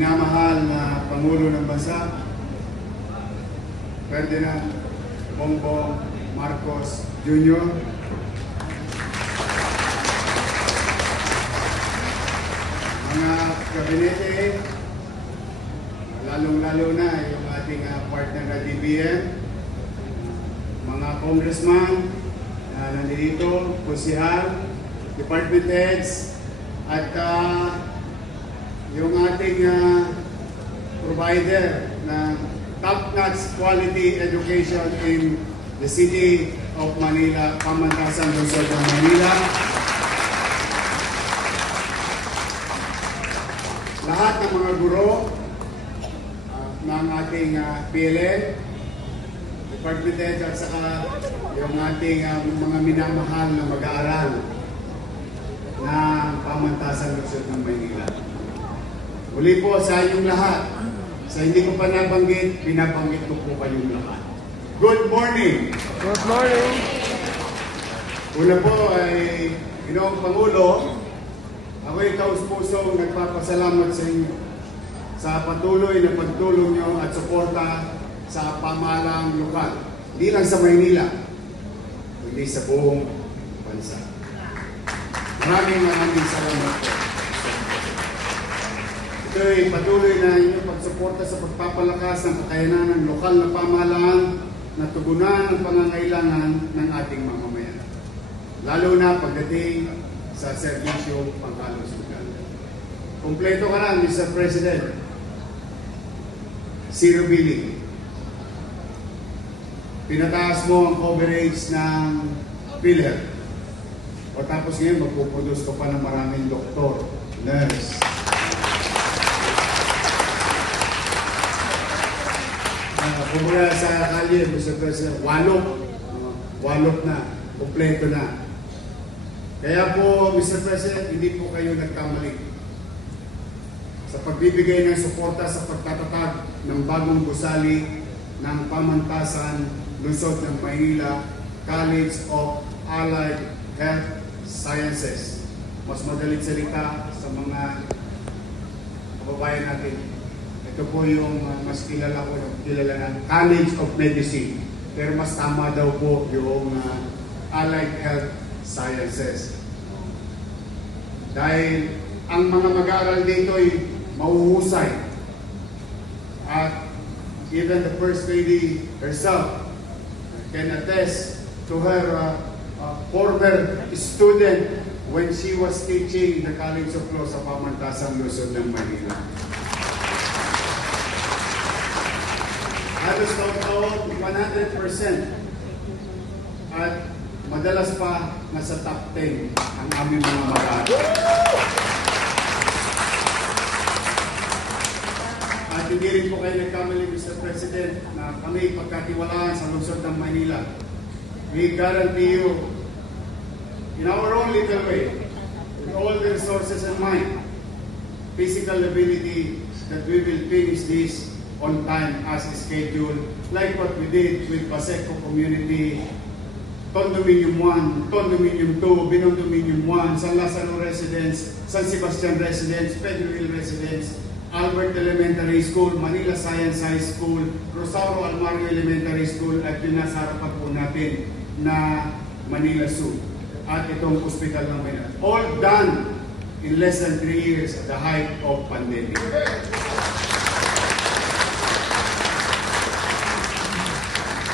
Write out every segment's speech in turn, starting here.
minamahal na Pangulo ng Bansa, Ferdinand Bongbong Marcos Jr., mga kabinete, lalong-lalo na yung ating partner na DBM, mga congressman na nandito, kusihal, department heads, at yung ating provider ng top-notch quality education in the City of Manila, Pamantasan, Luzon ng Manila. Lahat ng mga guro ng ating PLN, department heads, at saka yung ating mga minamahal na mag-aaral ng Pamantasan, Luzon ng Manila. Muli po sa inyong lahat, sa hindi ko pa nabanggit, pinabanggit ko po kayong lahat. Good morning! Good morning! Una po ay Ginoong Pangulo, ako'y taus-pusong nagpapasalamat sa inyo sa patuloy na pagtulong nyo at suporta sa pamahalang lokal. Hindi lang sa Maynila, kundi sa buong bansa. Maraming salamat po. Ito'y patuloy na inyong pagsuporta sa pagpapalakas ng kakayanan ng lokal na pamahalaan na tugunan ang pangangailangan ng ating mamamayan. Lalo na pagdating sa serbisyo pangkalusugan. Kompleto ka na, Mr. President. Zero billing. Pinataas mo ang coverage ng PhilHealth. O tapos ngayon, magpuproduce ka pa ng maraming doktor, nurse. Kumbaga sa kalye, Mr. President, walok na, kompleto na. Kaya po, Mr. President, hindi po kayo nagkamali sa pagbibigay ng suporta sa pagtatatag ng bagong gusali ng Pamantasan, Luzon ng Maynila, College of Allied Health Sciences. Mas madalit salita sa mga kababayan natin. Ito po yung mas kilala na College of Medicine. Pero mas tama daw po yung Allied Health Sciences. Dahil ang mga mag-aaral dito ay mahuhusay. At even the First Lady herself can attest to her former student when she was teaching the College of Law sa Pamantasan, Luzon ng Manila. Halos taon 100% at madalas pa nasa top 10 ang aming mga mag-aaral. At hindi rin po kayo nagkamali, Mr. President, na kami pagkatiwalaan sa lungsod ng Manila. We guarantee you, in our own little way, with all the resources in mind, physical ability, that we will finish this on time as scheduled, like what we did with Paseco Community, Condominium 1, Condominium 2, Binondominium 1, San Lazaro Residence, San Sebastian Residence, Pedroil Residence, Albert Elementary School, Manila Science High School, Rosario Almario Elementary School, at yung nasa harapan po natin na Manila Zoo. At itong hospital ng Manila. All done in less than 3 years at the height of pandemic.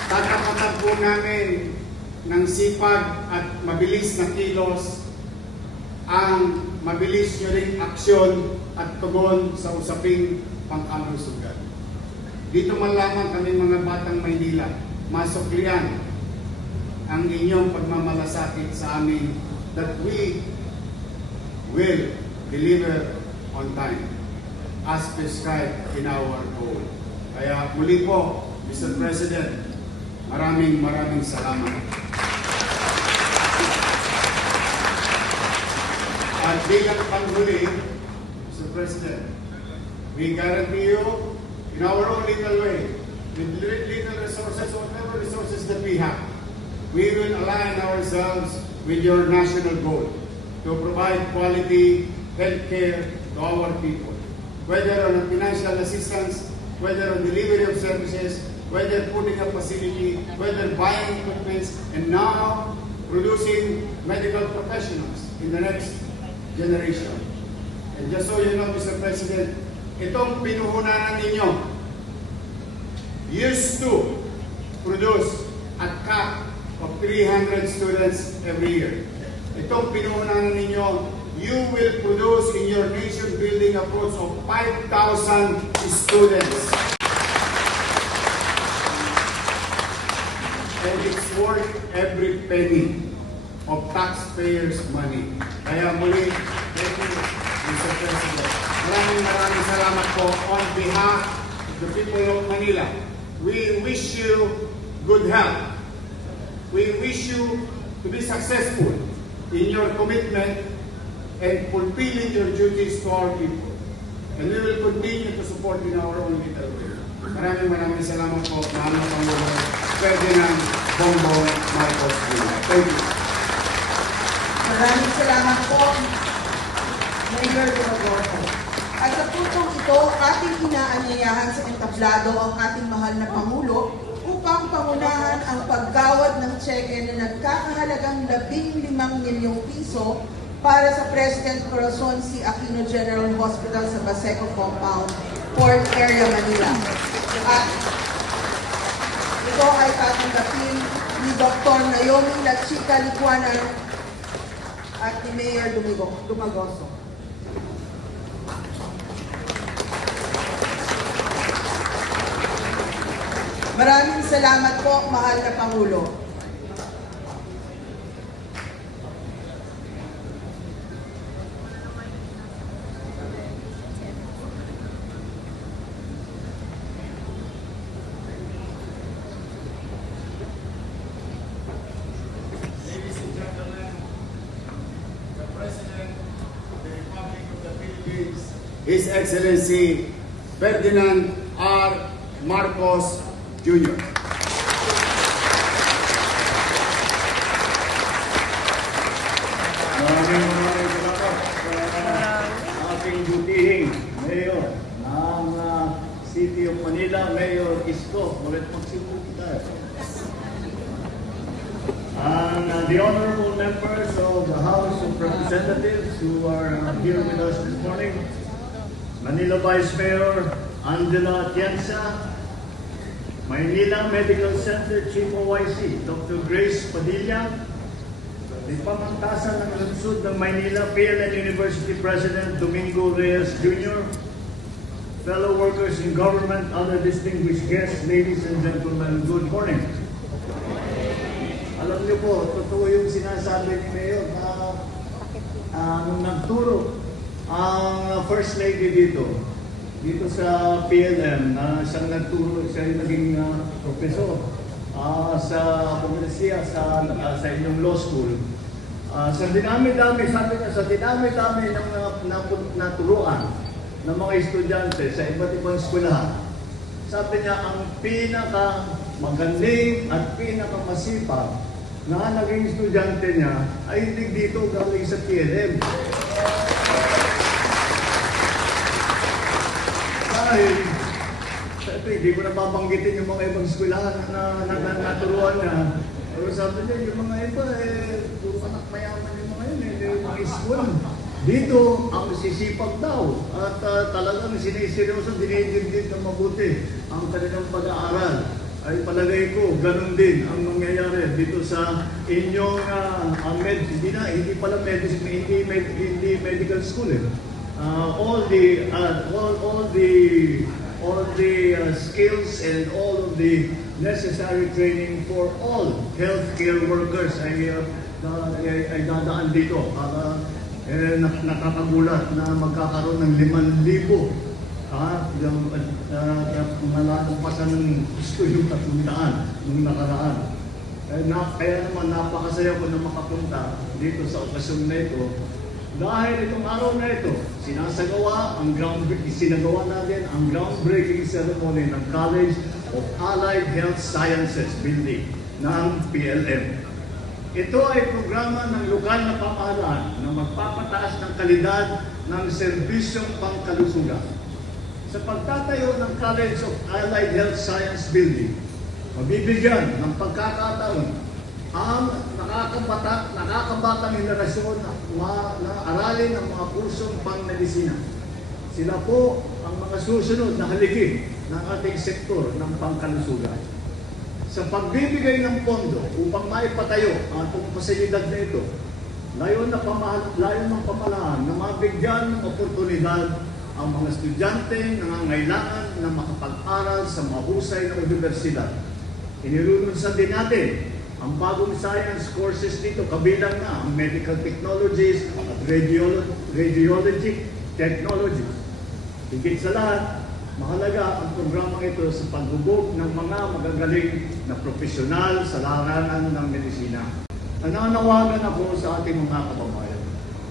Tatapatan po namin ng sipag at mabilis na kilos ang mabilis nyo ring aksyon at tugon sa usaping pangkalusugan. Dito man lamang kami mga batang Maynila, masuklian ang inyong pagmamalasakit sa amin that we will deliver on time as prescribed in our goal. Kaya muli po, Mr. President, maraming salamat. At bilang panghuli, Mr. President, we guarantee you in our own little way, with little resources, whatever resources that we have, we will align ourselves with your national goal to provide quality health care to our people. whether on financial assistance, whether on delivery of services, whether putting up facility, whether buying equipment, and now producing medical professionals in the next generation. And just so you know, Mr. President, itong pinuhunanan ninyo used to produce a cap of 300 students every year. Itong pinuhunanan ninyo, you will produce in your nation-building approach of 5,000 students. And it's worth every penny of taxpayers' money. Kaya muli, thank you, Mr. President. Maraming salamat po on behalf of the people of Manila. We wish you good health. We wish you to be successful in your commitment and fulfilling your duties to our people. And we will continue to support in our own little way. Maraming salamat po, Mahal na Pangulong Ferdinand Bongbong Marcos Jr. Thank you. Maraming salamat po, Mayor Dumagoso. At sa puntong ito, ating inaanyayahan sa entablado ang ating mahal na Pangulo upang pangunahan ang paggawad ng tseke na nagkakahalagang 15 milyong piso para sa President Corazon C. Aquino General Hospital sa Baseco Compound, Port Area, Manila. At ito ay tatanggapin ni Dr. Naomi La Chica Licuanan at ni Mayor Dumagoso. Maraming salamat po, mahal na Pangulo. Ladies and gentlemen, the President of the Republic of the Philippines, His Excellency Ferdinand R. Marcos Jr. Maraming salamat sa ating butihing Mayor ng City of Manila, Mayor Isko. Ulit magsimulit tayo. And the honorable members of the House of Representatives who are here with us this morning, Manila Vice Mayor Angela Atienza, Maynila Medical Center Chief OIC, Dr. Grace Padilla, the pamantasan ng lungsod ng Maynila PLN University President Domingo Reyes Jr., fellow workers in government, other distinguished guests, ladies and gentlemen, good morning. Alam niyo po, totoo yung sinasabi ni Mayor na nung nagturo ang First Lady dito sa PLM, na siyang nagturo, siya yung naging professor sa Pagkasiya sa inyong law school. Sa dinami-dami, sabi niya, sa dinami-dami ng naturuan ng mga estudyante sa iba't ibang eskwelahan, sabi niya, ang pinakamagaling at pinakamasipag na naging estudyante niya ay hindi dito galing sa PLM. Dahil, hindi ko na babanggitin yung mga ibang eskwelahan na naturuan niya. Pero sabi niya, yung mga iba, puro anak mayaman yung mga yun, yung mga school. Dito, ang sisipag daw. At talagang siniseryoso, dinidigdig na mabuti ang kanilang pag-aaral. Ay palagay ko, ganun din ang nangyayari dito sa inyong hindi pala medicine, hindi medical school eh. All the skills and all of the necessary training for all healthcare workers ay dadaan dito para nakakagulat na magkakaroon ng 5,000 malalampasan ng gusto yung 300 nung nakaraan. Kaya naman napakasaya ko na makapunta dito sa okasyon na ito. Dahil itong araw na ito, sinagawa natin ang groundbreaking ceremony ng College of Allied Health Sciences Building ng PLM. Ito ay programa ng lokal na pamahalaan na magpapataas ng kalidad ng serbisyong pangkalusugan. sa pagtatayo ng College of Allied Health Science Building, mabibigyan ng pagkakataon ang nakakabatang henerasyon na aralin ang mga kursong pang-medisina. Sila po ang mga susunod na halikin ng ating sektor ng pangkalusugan. Sa pagbibigay ng pondo upang maipatayo ang atong pasilidad na ito, layon ng pamahalaan na mabigyan ng oportunidad ang mga estudyante na nangangailangan na makapag-aral sa mahusay na universidad. Inilulunsad din natin ang bagong science courses dito, kabilang na ang medical technologies at radiology technologies. Higit sa lahat, mahalaga ang programang ito sa paghubog ng mga magagaling na profesional sa larangan ng medisina. Nananawagan ako sa ating mga kababayan.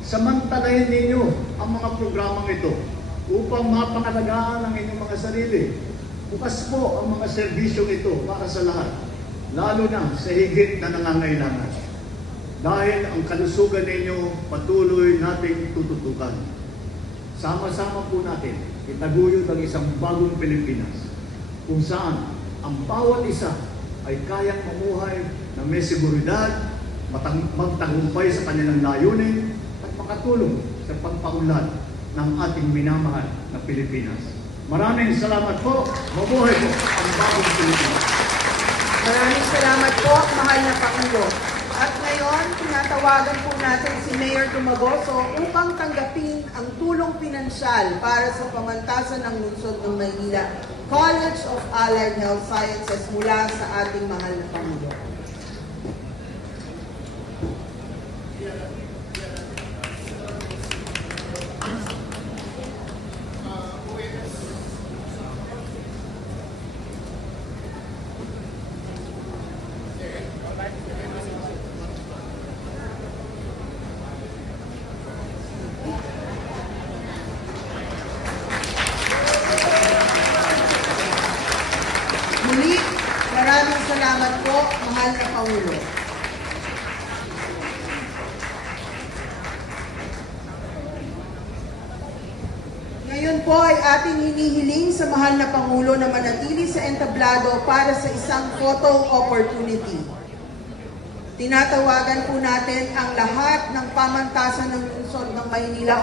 Samantalahin ninyo ang mga programang ito upang mapangalagaan ang inyong mga sarili. Bukas po ang mga serbisyong ito para sa lahat, lalo na sa higit na nangangailangan. Dahil ang kalusugan ninyo patuloy nating tututukan. Sama-sama po natin itaguyod ang isang bagong Pilipinas kung saan ang bawat isa ay kayang mamuhay na may seguridad, magtagumpay sa kanilang layunin at makatulong sa pagpaunlad ng ating minamahal na Pilipinas. Maraming salamat po. Mabuhay po ang bagong Pilipinas. Maraming salamat po, mahal na Pangulo. At ngayon, tinatawagan po natin si Mayor Dumagoso upang tanggapin ang tulong pinansyal para sa pamantasan ng lungsod ng Maynila College of Allied Health Sciences mula sa ating mahal na Pangulo. Muli, maraming salamat po, mahal na Pangulo. Ngayon po ay ating hinihiling sa mahal na Pangulo na manatili sa entablado para sa isang photo opportunity. Tinatawagan po natin ang lahat ng pamantasan ng lungsod ng Maynila